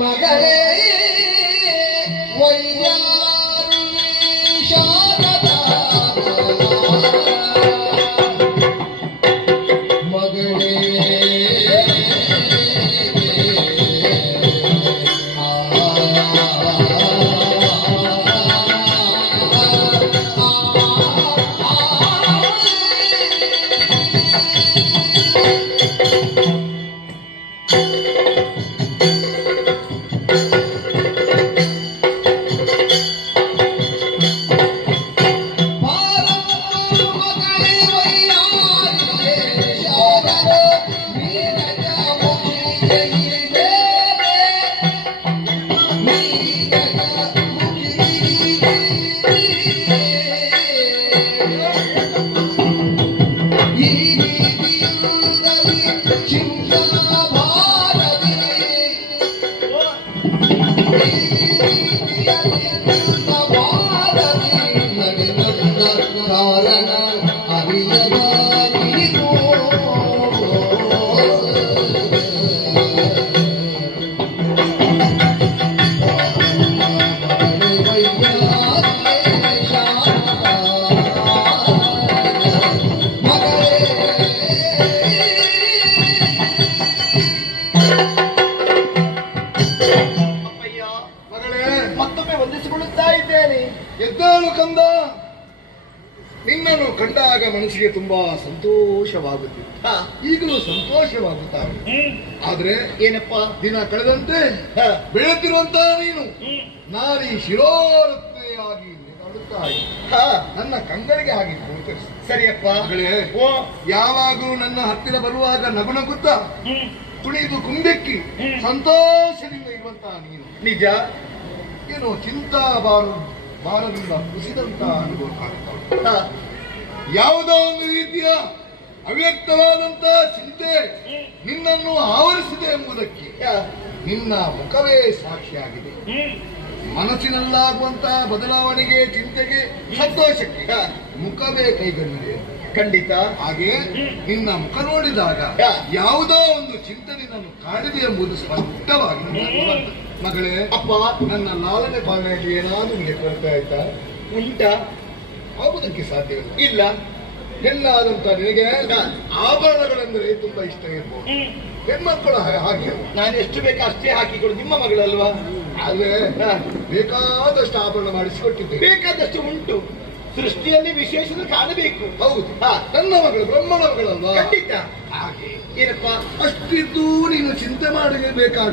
ಮಗಳೇ ಶಾರದಾ ಮಗಳೇ ಮತ್ತೊಮ್ಮೆ ವಂದಿಸಿಕೊಳ್ಳುತ್ತಾ ಇದ್ದೇನೆ. ಎದ್ದಾಳು ಕಂದ, ನಿನ್ನನ್ನು ಕಂಡಾಗ ಮನಸ್ಸಿಗೆ ತುಂಬಾ ಸಂತೋಷವಾಗುತ್ತಿತ್ತು. ಈಗಲೂ ಸಂತೋಷವಾಗುತ್ತಾರೆ. ಆದ್ರೆ ಏನಪ್ಪ, ದಿನ ಕಳೆದಂತೆ ಬೆಳೆಯುತ್ತಿರುವಂತಹ ನೀನು ನಾರಿ ಶಿರೋರತ್ನೆಯಾಗಿ ನೆಗಾಡುತ್ತಾ ನನ್ನ ಕಂಗಳಿಗೆ ಹಾಗೆ ಗೋಚರಿಸಿ. ಸರಿಯಪ್ಪ. ಯಾವಾಗಲೂ ನನ್ನ ಹತ್ತಿರ ಬರುವಾಗ ನಗು ನಗುತ್ತಾ ಕುಣಿದು ಕುಂಬೆಕ್ಕಿ ಸಂತೋಷದಿಂದ ಇರುವಂತಹ ನೀನು ನಿಜ. ಏನೋ ಚಿಂತಾ ಭಾರದಿಂದ ಕುಸಿದಂತ ಅನುಭವ ಕಾಣುತ್ತಾ ಯಾವುದೋ ಒಂದು ರೀತಿಯ ಅವ್ಯಕ್ತವಾದಂತಹ ಚಿಂತೆ ನಿನ್ನನ್ನು ಆವರಿಸಿದೆ ಎಂಬುದಕ್ಕೆ ನಿನ್ನ ಮುಖವೇ ಸಾಕ್ಷಿಯಾಗಿದೆ. ಮನಸ್ಸಿನಲ್ಲಾಗುವಂತಹ ಬದಲಾವಣೆಗೆ, ಚಿಂತೆಗೆ, ಸಂತೋಷಕ್ಕೆ ಮುಖವೇ ಕೈಗೊಂಡಿದೆ. ಖಂಡಿತ. ಹಾಗೆ ನಿನ್ನ ಮುಖ ನೋಡಿದಾಗ ಯಾವುದೋ ಒಂದು ಚಿಂತನೆ ನಾನು ಕಾಡಿದೆ ಎಂಬುದು ಸ್ಪಷ್ಟವಾಗಿ. ಮಗಳೇ, ಅಪ್ಪ, ನನ್ನ ಲಾಲನೆ ಪಾಲನೆಯಲ್ಲಿ ಏನಾದ್ರೂ ನಿಮಗೆ ಕೊರತೆ ಆಯ್ತಾ? ಉಂಟಾ? ಆಗುವುದಕ್ಕೆ ಸಾಧ್ಯವಿಲ್ಲ. ಇಲ್ಲ. ಎಲ್ಲಾದಂತ ನಿನಗೆ ಆಭರಣಗಳೆಂದರೆ ತುಂಬಾ ಇಷ್ಟ ಇರ್ಬೋದು. ಹೆಣ್ಮಕ್ಕಳು ಹಾಗೆ ನಾನು ಎಷ್ಟು ಬೇಕು ಅಷ್ಟೇ ಹಾಕಿಕೊಡು. ನಿಮ್ಮ ಮಗಳಲ್ವಾ? ಆದ್ರೆ ಬೇಕಾದಷ್ಟು ಆಭರಣ ಮಾಡಿಸಿಕೊಟ್ಟಿದ್ದೆ. ಬೇಕಾದಷ್ಟು ಉಂಟು. ಸೃಷ್ಟಿಯಲ್ಲಿ ವಿಶೇಷದ ಕಾಣಬೇಕು. ಹೌದು, ನನ್ನ ಮಗಳು ಬ್ರಹ್ಮಣ ಮಗಳಲ್ವಾ? ಖಂಡಿತ. ಹಾಗೆ ಏನಪ್ಪ, ಅಷ್ಟಿದ್ದು ನೀನು ಚಿಂತೆ ಮಾಡಲೇಬೇಕಾಗ